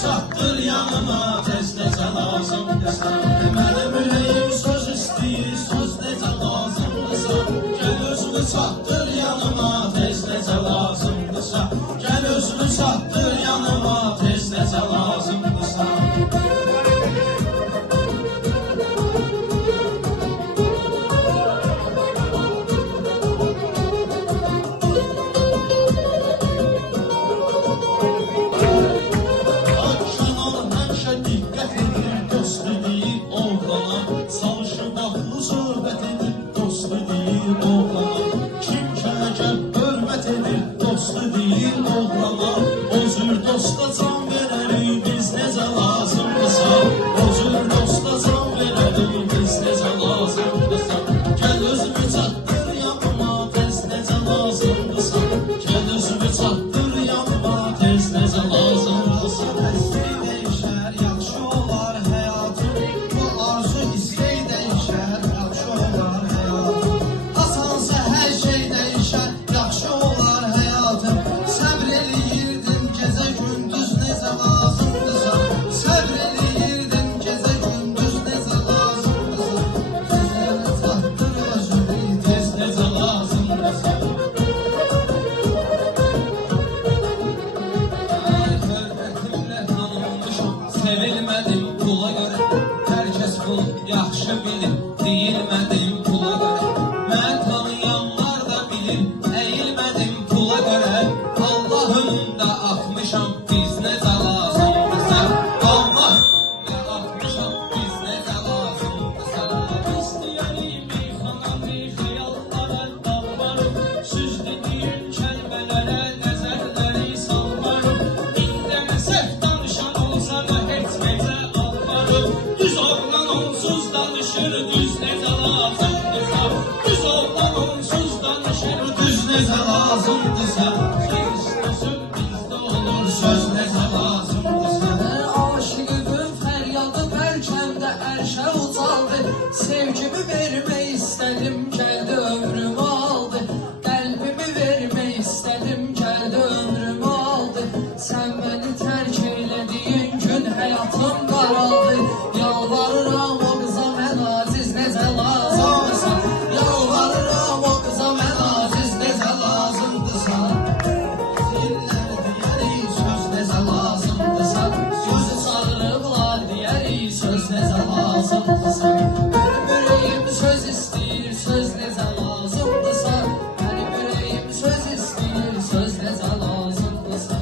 Çatdır yanıma tez necə lazımdırsa. Mənim ürəyim söz istəyir, söz necə lazımdırsa. Gəl özünü çatdır yanıma tez necə lazımdırsa. Gəl özünü çatdır yanıma tez necə lazımdırsa. Sevilmədim pula görə, hər kəs bunu yaxşı bilir. Deyilmədim pula görə, mən tanıyanlar da bilir. Əyilmədim pula görə, Allahın da atmışam biz necə lazımdırsa. Allah da atmışam biz necə lazımdırsa. İstəyərim meyxana, xəyallara dalvarım. Süz dediyin kəlmələrə nəzərləri salvarım. İndəmə səhv danışan olsa da düz oğlan onsuz danışır, düz necə lazımdırsa. Düz oğlan onsuz danışır, düz necə lazımdırsa. Söz bizdə olur, söz necə lazımdırsa. Aşığımın fəryadı bəlkəmdə ərşə ucaldı. Sevgimi vermək istədim, gəldi ömrümü aldı. Qəlbimi vermək istədim, gəldi ömrümü aldı. Sən məni tərk eylədiyin gün həyatım qaraldı. Yalvarıram o qıza mən aciz necə lazımdırsa. Yalvarıram o qıza mən aciz necə lazımdırsa. Zillər deyərik söz necə lazımdırsa. Sözü çağırıblar deyərik söz necə lazımdırsa. Mənim ürəyim söz istəyir, söz necə lazımdırsa. Mənim ürəyim söz istəyir, söz necə lazımdırsa.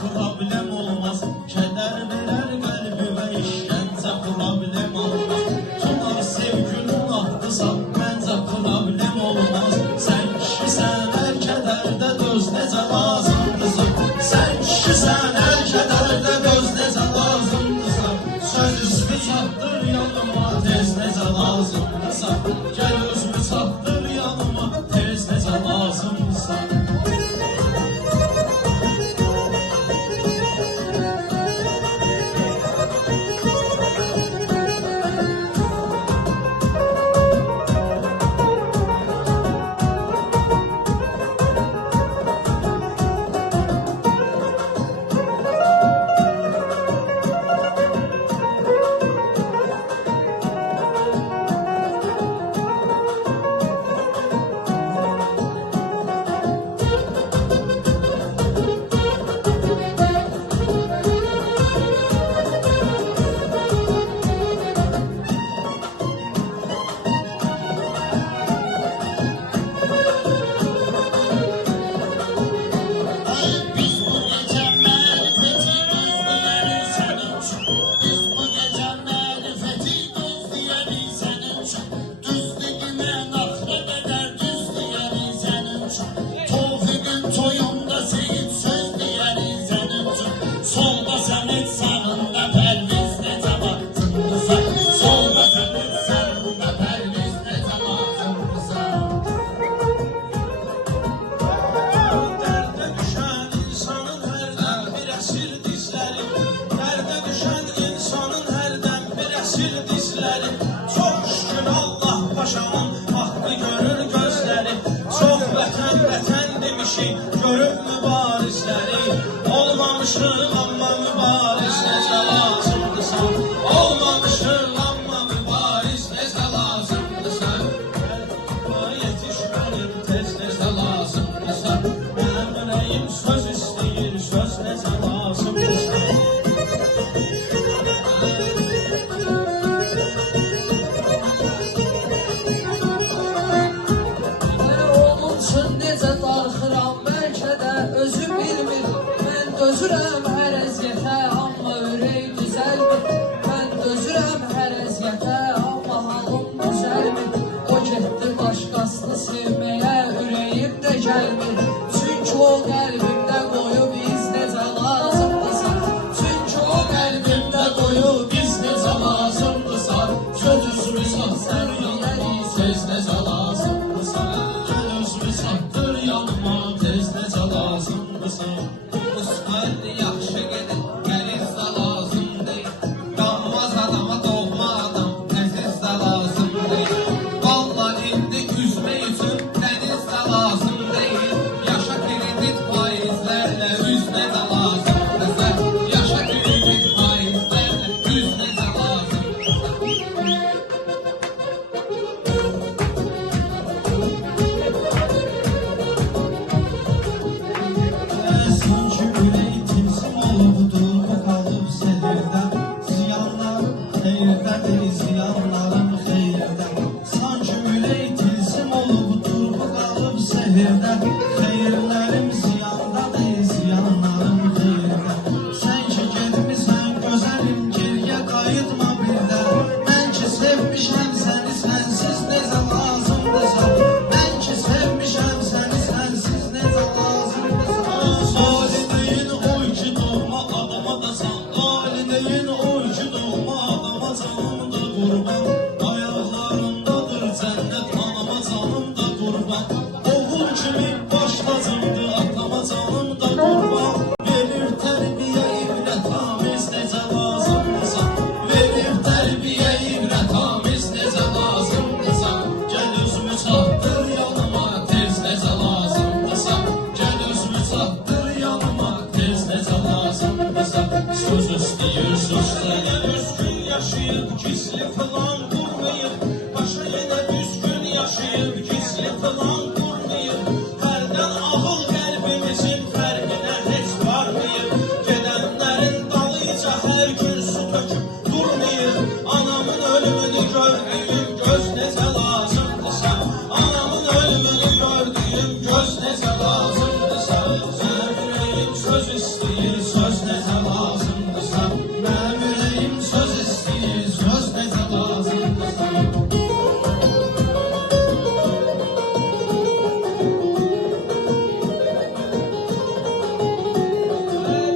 Problem olmaz, keder verer kalbime işkence problem olmaz. Tutar sevginin ahtısa bence problem olmaz. Sen kişisen her kederde döz necə lazımdırsa. Sen kişisen her kederde döz necə lazımdırsa. Söz üstü çatdır yanıma tez necə lazımdırsa. Gel özümü çatdır yanıma tez necə lazımdırsa. Olmamışıq amma mübariz necə lazımdırsan. Olmamışıq amma mübariz necə lazımdırsan. Yetişmənim tez necə lazımdırsan. Mənim ürəyim söz istəyir, söz necə lazımdırsan. Necə darxıram bəlkə də özü bilmir. Mən dözürəm hər əziyyətə, amma ürək düzəlmir. Mən dözürəm hər əziyyətə, amma halım düzəlmir. O getdi başqasını sevməyə, ürəyim də gəlmir. Çünki o qəlbimdə qoyub biz necə lazımdırsa. Çünki o qəlbimdə qoyub biz necə lazımdırsa. Sözümüz sən deyərik, söz necə lazımdırsa. Çatdır yanıma tez necə lazımdırsan. Qısmətli yaxşı gedin, gəlirsə lazım deyil. Qalmaz adama doğma adam, əziz də lazım deyil. Valla indi üzmək üçün dəniz də lazım deyil. Yaşa kredit faizlərlə üz necə lazımdırsa. Yaşa kredit faizlərlə üz necə lazımdırsa. Sanki ürək timsim olubdur, bu qalıb sehirdən. Ziyanlarım xeyirdən, ziyanlarım xeyirdən. Sanki ürək timsim olubdur, bu qalıb sehirdən. Xeyirlərim ziyandadır, ziyanlarım xeyirdən. Sən ki getmisən gözəlim, geriyə qayıtma birdən. Mən ki sevmişəm səni, sənsiz necə lazımdırsan. Mən ki sevmişəm səni, sənsiz necə lazımdırsan. Alideyin oy ki doğma adama da san. Alideyin oy ki doğma adama canım da qurban. Ayaqlarındadır cənnət anama canım da qurban. Oğul kimi başlacımdı atama canım da qurban. Verir tərbiyə ibrət amiz necə lazımdırsan. Verir tərbiyə ibrət amiz necə lazımdırsan. Gəl özümü çatdır yanıma tez necə lazımdırsan. Gəl özümü çatdır yanıma tez necə lazımdırsan. Söz istəyir, sözlərlə düzgün yaşayıb, gizli plan qurmayıb. Başa yenə düzgün yaşayıb, gizli plan qurmayıb. Hərdən ağıl qəlbimizin fərqinə heç varmayıb. Gedənlərin dalıyca hər gün su töküb durmayıb. Anamın ölümünü gördüyüm göz necə lazımdırsa. Anamın ölümünü gördüyüm göz necə lazımdırsa. Mənim ürəyim söz istəyir, söz necə lazımdırsa. Mənim ürəyim söz istəyir, söz necə lazımdırsa.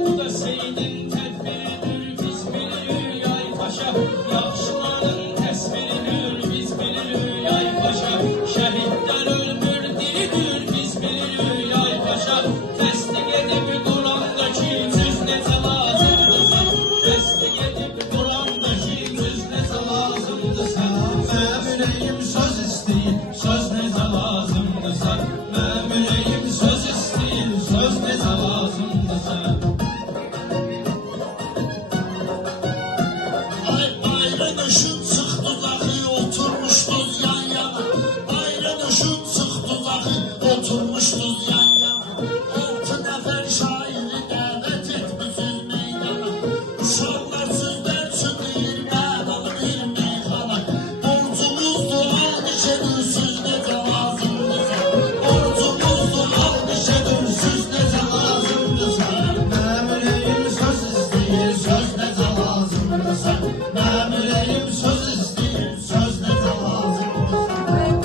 Bu da Seydin tədbiridir, biz bilirik ay paşa. Yaxşıların təsviridir, biz bilirik ay paşa. Şəhidlər ölmür, diridir, biz bilirik ay paşa. Təsdiq edib Qurandakı cüz necə lazımdırsa. Təsdiq edib Qurandakı cüz necə lazımdırsa. Mənim ürəyim söz istəyir, söz necə lazımdırsa. Mənim ürəyim söz istəyir, söz necə lazımdırsa. Ayrı döşün çıxdı daxı, oturmuşduz yan yana. Ayrı döşün çıxdı daxı, oturmuşduz yan yana. 6 nəfər şairi dəvət etmişiz meydana. Uşaqlar sizlər üçün deyir, mənalı bir meyxana. Borcumuzdur, al neçədir, siz necə lazımdırsa. Borcumuzdur, al neçədir, siz necə lazımdırsa. Mənim ürəyim söz istəyir, söz necə lazımdırsa. Mənim ürəyim söz istəyir, söz necə lazımdırsa.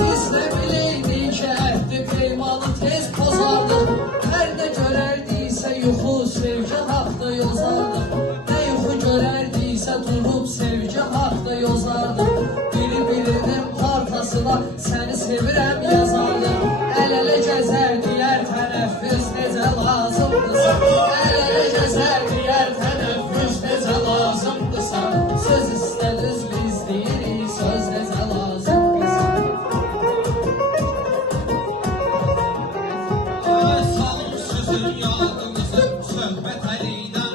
Biz də biləydik ki, əhdi peymanı tez pozardıq. Hər nə görərdiksə yuxu, sevgi haqda yozardıq. Nə yuxu görərdiksə durub, sevgi haqda yozardıq. Biri birinin partasına səni sevirəm yazardıq. Əl-ələ gəzər deyər tənəffüs necə lazımdırsa. Əl-ələ gəzər deyər tənəffüs necə lazımdırsa. Söz istədiniz biz deyirik, söz necə lazımdırsa. Salım sözün yadınızı söhbət əliydə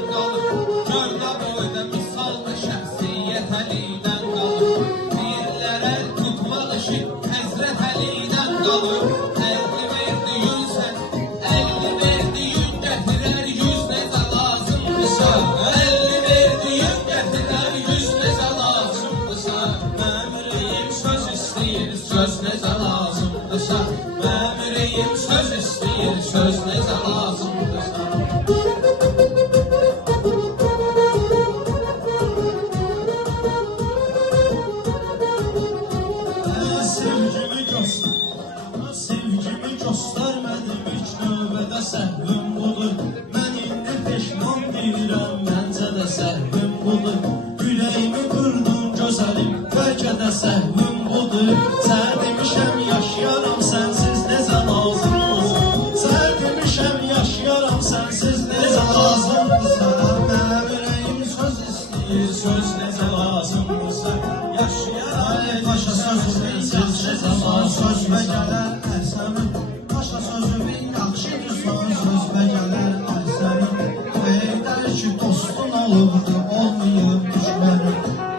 bilmirəm, məncə də səhvim budur. Ürəyimi qırdın gözəlim, bəlkə də səhvim budur. Sənə demişəm yaşayaram, sənsiz necə lazımdırsa. Sənə demişəm yaşayaram, sənsiz necə lazımdırsa. Mənim ürəyim söz istəyir, söz necə lazımdırsa. Yaşayaram, başa sözümün necə lazımdırsa. Sözmə gələr ərsəmin, başa sözümün yaxşıdır son sözmə gələr ərsəmin. Eydər ki dostun olubdu, olmayıb düşmənin.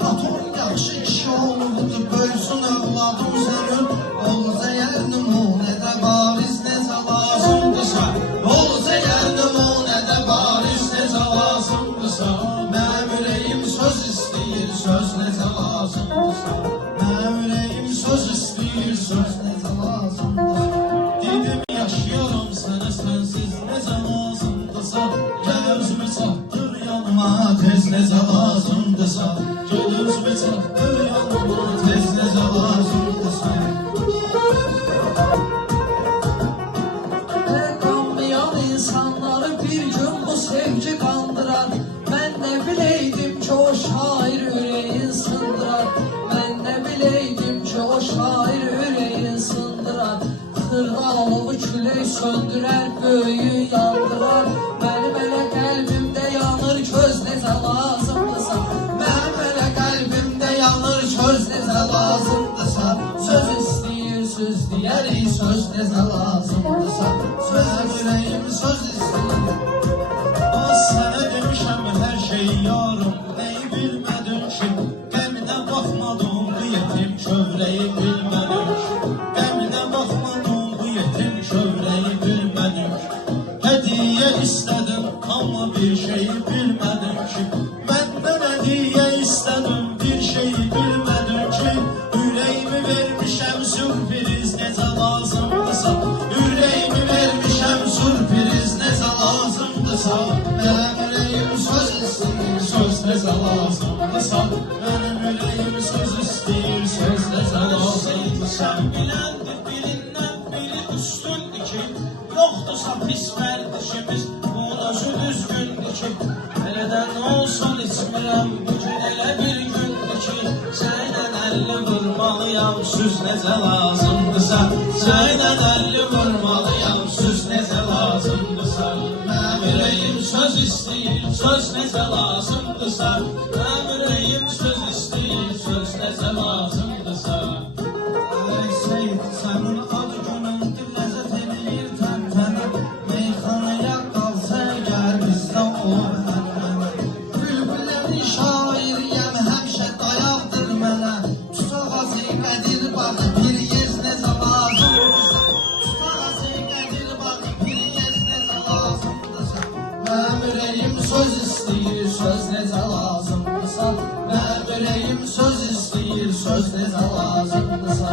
Atın yaxşı kişi olubdu, böyüsün övladım sənin. Olsa yer nümunədə bariz necə lazımdırsa. Olsa yer nümunədə bariz necə lazımdırsa. Mənim ürəyim söz istəyir, söz necə lazımdırsa. Mənim ürəyim söz istəyir, söz necə lazımdırsa. Dedim yaşayaram sənə, sənsiz necə lazımdırsa. Gəl özümü çatdır yanıma, tez necə lazımdırsa. Gəl özümü çatdır yanıma, tez necə lazımdırsa. Qanmayan insanları bir gün bu sevgi qandırar. Mən nə biləydim ki o şair ürəyin sındırar. Mən nə biləydim ki o şair ürəyin sındırar. Xırdalovu külək söndürər, böyüyü yandırar. Mənim elə qəlbimdə yanır köz necə lazımdırsa. Mənim elə qəlbimdə yanır köz necə lazımdırsa. Söz istəyir, söz deyərik, söz necə lazımdırsa. Mənim ürəyim söz istəyir. Sənə demişəm hər şey yarım, neyi bilmədin ki. Qəminə baxmadım bu yetim kövrəyi bilmədim ki. Qəminə baxmadım bu yetim kövrəyi bilmədim ki. Hədiyyə istədim amma bir şeyi bilmədim ki. Məndən hədiyyə istədim bir şeyi bilmədim ki. Ürəyimi vermişəm sürpriz necə lazımdırsa. Ürəyimi vermişəm sürpriz necə lazımdırsa. Mənim ürəyim söz istəyir, Söz necə lazımdırsa. Mənim ürəyim söz istəyir, söz necə lazımdırsa. Biləndir birindən biri üstündür ki, yoxdursa pis vərdişimiz, bunun özü düzgündür ki. Elədən olsan içmirəm, bugün elə bir gündür ki, sənlə 50 vurmalıyam, süz necə lazımdırsa. Sənlə 50 vurmalıyam, süz necə lazımdırsa. Mənim ürəyim söz istəyir, söz necə lazımdırsa. Mənim ürəyim söz istəyir, söz necə lazımdırsa. Ey Seyid, sənin ad günündür, ləzzət eləyir təntənə. Meyxanaya qalsa əgər bizdə olur ənənə. Bülbüllərin şairiyəm, həmişə dayaqdır mənə. Tutaq əziqədir bax, bir yez necə lazımdırsa. Tutaq əziqədir bax, bir yez necə lazımdırsa. Mənim ürəyim söz istəyir, söz necə lazımdırsa. Mənim ürəyim söz istəyir, söz necə lazımdırsa.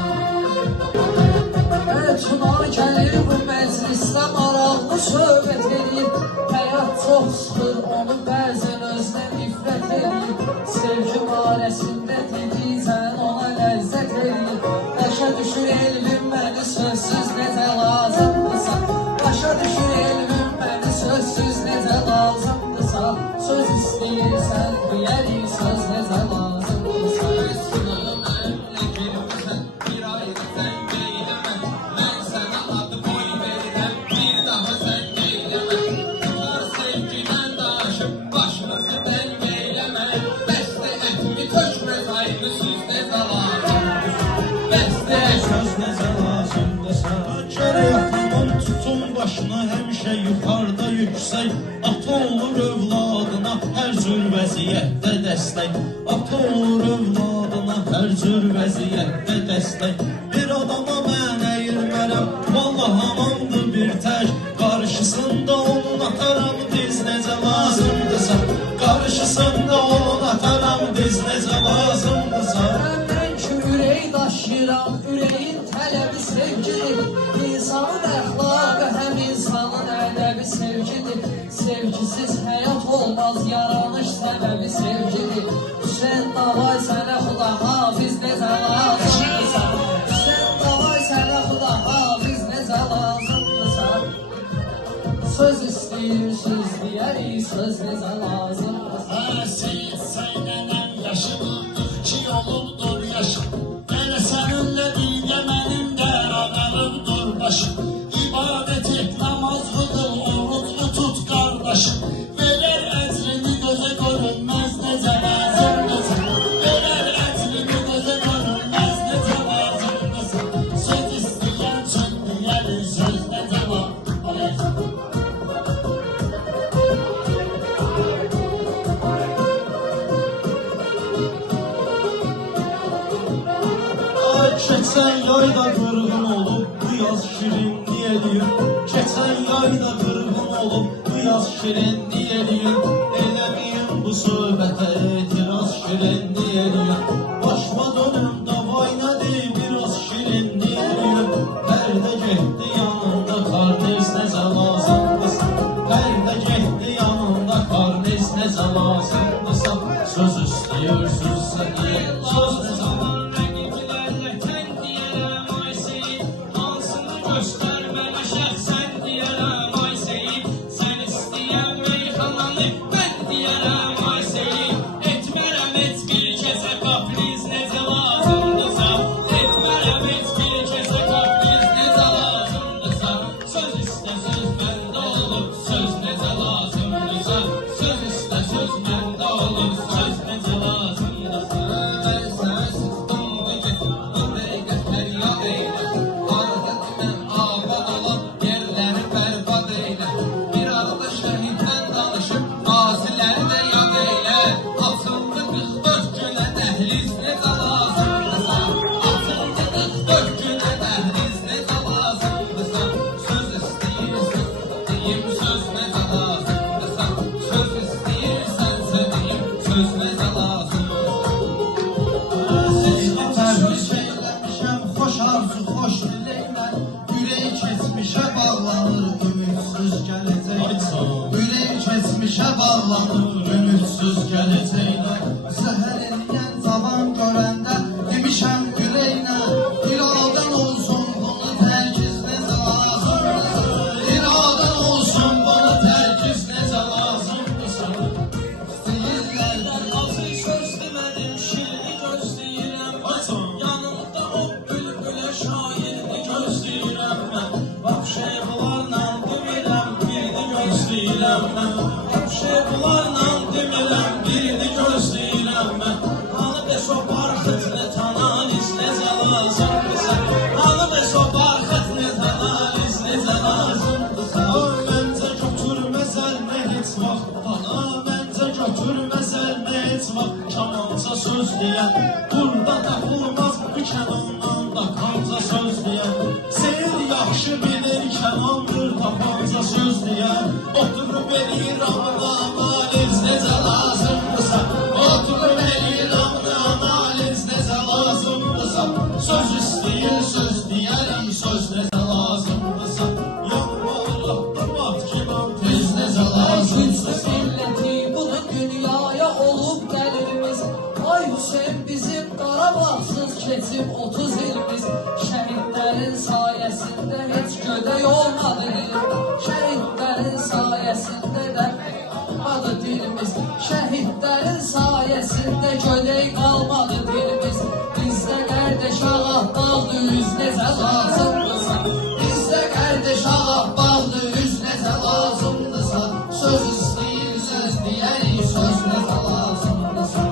Tunar gəlir bu məclisdə maraqlı söhbət edir. Həyat çox sıxır, onu bəzən özünə nifrət edir. Sevgi barəsində dediysən ona ləzzət edir. Başa düşür elvin məni sözsüz necə lazımdırsa. Başa düşür elvin məni sözsüz necə lazımdırsa. Söz istəyirsən deyərik, söz necə lazımdırsa. Söz necə lazımdırsa. Gərək atamın tutun başına həmişə yuxarıda yüksək. Ata olur övladına hər cür vəziyyətdə dəstək. Ata olur övladına hər cür vəziyyətdə dəstək. Bir adama mən əyilmərəm, vallah amandır bir tək. Qarşısında onun ataram diz necə lazımdırsa. Qarşısında onun ataram diz necə lazımdırsa. Mən ki ürək daşıyıram, ürəyin tələbi sevgidir. İnsanın əxlaqı həm insanın ədəbi sevgidir. Sevgisiz həyat olmaz, yaranış səbəbi sevgidir. Hüseyn davay sənə xuda hafiz necə lazımdırsa. Hüseyn davay sənə xuda hafiz necə lazımdırsa. Söz istəyir. istəyir söz deyərik, söz necə lazımdır. Seyit Seynənem yaşı 42 olubdur yaşım. Gələ səninlə birgə mənim də ağalıbdır başım. İbadət et, namazlı qıl, oruclu tut qardaşım. Verər əcrini gözə görünməz necə lazımdır. Verər əcrini gözə görünməz necə lazımdır. Söz istəyən söz deyərik, söz necə lazımdır. Keçen yayda kırgın olup bu yaz şirin diyeliyim. Keçen yayda kırgın olup bu yaz şirin diyeliyim. Eləmiyim bu söhbete etiraz şirin diyeliyim. Başma dönüm davay nədir biraz şirin diyeliyim. Pərdə getdi yanında kardeş necə lazımdırsa. Pərdə getdi yanında kardeş necə lazımdırsa. Söz istəyir sözsə deyil, söz necə lazımdırsa. Geçmişe bağlanır ümitsiz geleceğine. Seher eləyən zaman görəndə demişəm ürəyinə. İradən olsun bunu tərkiz necə lazımdırsa. İradən olsun bunu tərkiz necə lazımdırsa. Deyirlərdən azı söz demədim, şirini gözləyirəm mən. Yanımda o bülbülə şairini gözləyirəm mən. Bax şeyhlarla demirəm, birini gözləyirəm mən. Şeyhlarla demirəm, birini gözləyirəm mən. Hanı beş o barxıt nə tanaliz necə lazımdırsa. Hanı beş o barxıt nə tanaliz necə lazımdırsa. Məncə götürməz əlinə heç vaxt bana. Məncə götürməz əlinə heç vaxt kamanca söz deyən. Burada tapılmaz bu kənondan da kanca söz deyən. Seyir yaxşı bilir kənondur tapanca söz deyən. Oturub eləyir amına analiz necə lazımdırsa. Oturub eləyir amına analiz necə lazımdırsa. Söz istəyir söz deyərik, söz necə lazımdırsa. Milleti bunu dünyaya olup gelirimiz. Ay Hüseyin bizim Qarabağsız keçib 30 ilimiz. Şəhidlərin sayesinde hiç gödək olmadı dilim. Şəhidlərin sayesinde de olmadı dilimiz. Şəhidlərin sayesinde gödək qalmadı dilimiz. Bizdə qardeş ağa bağlı üz necə lazımdırsa. Bizdə qardeş ağa bağlı üz necə lazımdırsa. Söz istəyir söz deyərik, söz necə lazımdırsa.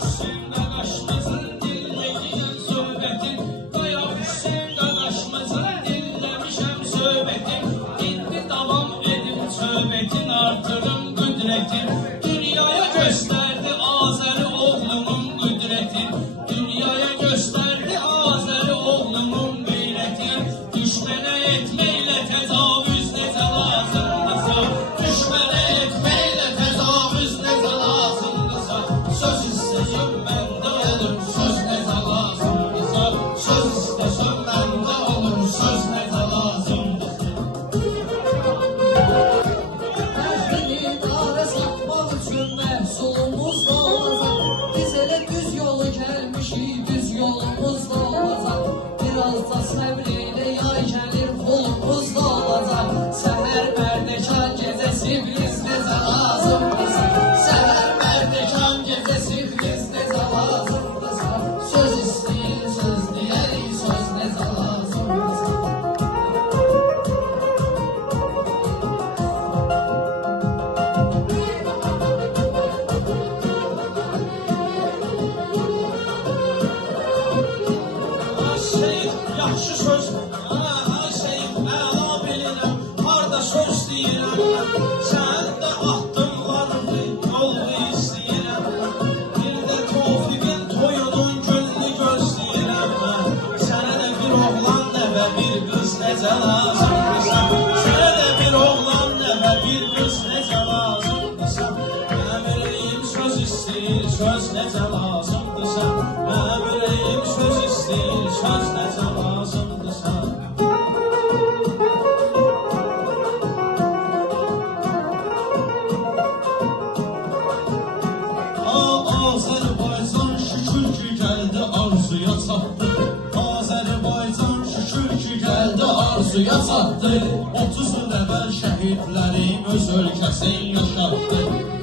Hüseyin qaqaşmazın dinləyirəm söhbətin. Qaya Hüseyin qaqaşmazın dinləmişəm söhbətin. İndi davam edin söhbətin, artırın qüdrətin. Dünyaya göstərdi Azəri oğlumun qüdrəti. Dünyaya göstərdi Azəri oğlumun qeyrəti. Düşmənə etməklə təcavüz necə lazımdırsa. Düşmənə etməklə təcavüz necə lazımdırsa. Söz istəyim məndə olur, söz necə lazımdırsa. Söz istəsəm məndə olur, söz necə lazımdırsa. Əhdini qarə satmaq söz necə lazımdırsa, mənim ürəyim söz istəyir, söz necə lazımdırsa. Azərbaycan şükür ki gəldi arzuya çatdı. Azərbaycan şükür ki gəldi arzuya çatdı. 30 il əvvəl şəhidlərim öz ölkəsini yaşatdı.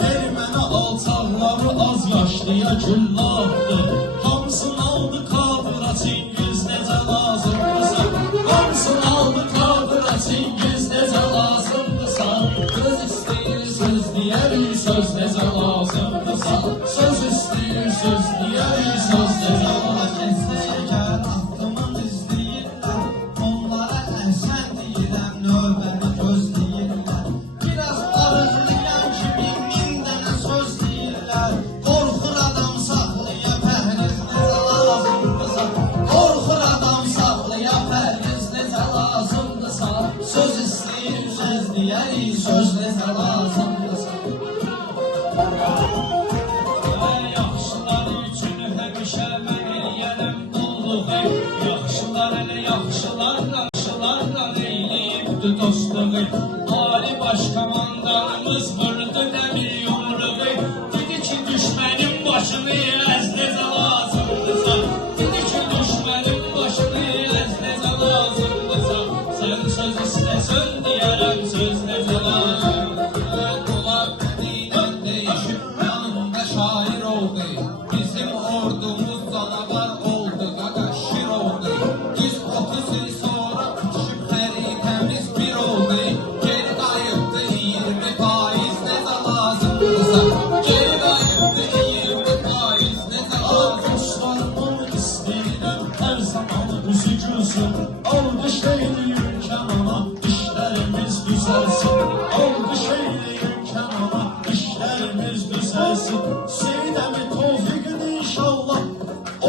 Erməni alçaqları az yaşlıya güllahdı. Hamısını aldı Kadıra Çingiz necə lazımdırsa. Hamısını aldı Kadıra Çingiz necə lazımdırsa. Söz istəyir söz deyərik söz necə lazımdırsa. Söz istəyir söz deyərik söz necə lazımdırsa. Şəkər aklımın izləyirlər, onlara əhsən deyirəm, növbəni gözləyirlər. Biraz ağızlayan kimi min dənə söz deyirlər, qorxur adam saxlaya pəhriz necə lazımdırsa. Qorxur adam saxlaya pərhiz necə lazımdırsa. Söz istəyir söz deyərik söz necə lazımdırsa. Yaxşılar üçün həmişə mən eləyərəm qulluğu. Yaxşılar elə yaxşılarla eyləyibdi dostluğu. Ali baş komandanımız vurdu dəmir yumruğu. Dedi ki düşmənin başını əz necə lazımdırsa. Dedi ki düşmənin başını əz necə lazımdırsa. Sən söz istəsən deyərəm söz necə lazımdırsa. Dolab dediğiyle değişip yanımda şair oldu. Bizim ordumuz canavar oldu, gaga şir oldu. Biz 30 yıl sonra uçup xəritəmiz bir oldu. Geri qayıtdı 20% necə lazımdırsa. Geri qayıtdı 20% necə lazımdırsa. Alkışlarımı istəyirəm hər zaman üzü gülsün. Alkış eyləyin kənana işlərimiz düzəlsin. Alkış eyləyin kənana işlərimiz düzəlsin. Seyid əmi Tofiqin inşallah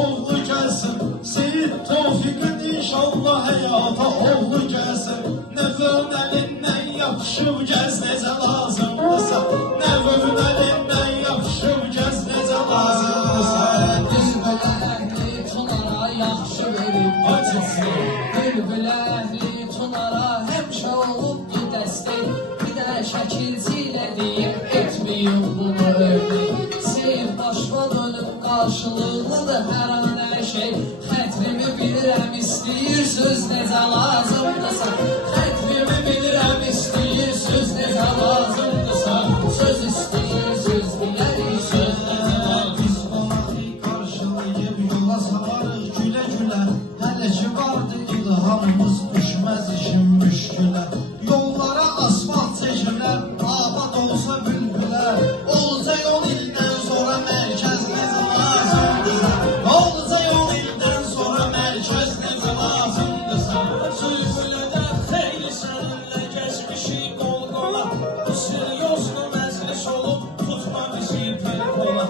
oğlu gəlsin. Seyid Tofiqin inşallah həyata oğlu gəlsin. Nəvün əlindən yapışıb gəz necə lazımdırsa. Nəvün əlindən yapışıb gəz necə lazımdırsa. Bülbül əhli tunara yaxşı verib bacısı. Bülbül əhli tunara həmişə olub bir dəstək. Bir də şəkilçi ilə deyib etməyin bunu örnek. Seyir başma dönüb qarşılığıdır hər an hər şey. Xətrimi bilirəm istəyir söz necə lazımdırsa. Xətrimi bilirəm istəyir söz necə lazımdırsa. Söz istəyir söz deyərik söz necə lazımdırsa. Biz onları qarşılayıb yola salarıq gülə gülə. Hələ ki vardı ilhamımız düşməz işin müşkülə. Yollara asfalt çəkirlər, abad olsa bülbülər. Olacaq 10 ildən sonra mərkəz necə lazımdırsa. Olacaq 10 ildən sonra mərkəz necə lazımdırsa. Zülfülədə xeyli səninlə gəzmişik qol qola. Bu seriozlu məclis olub tutma bizi pel qola.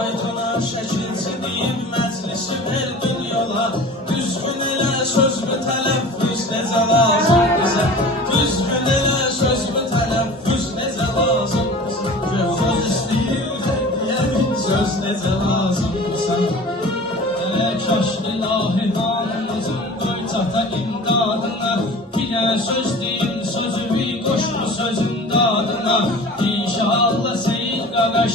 Aydına şəkilçi deyib məclisi verdin yola. Düzgün elə sözlü tələffüz necə lazımdırsa. Düzgün elə sözlü tələffüz necə lazımdırsa. Söz istəyir deyərin söz necə lazımdırsa. Kaş ilahi halımızın qoy çata imdadına. Bilə söz deyim sözümü qoşma sözün dadına. İnşallah Seyid qardaş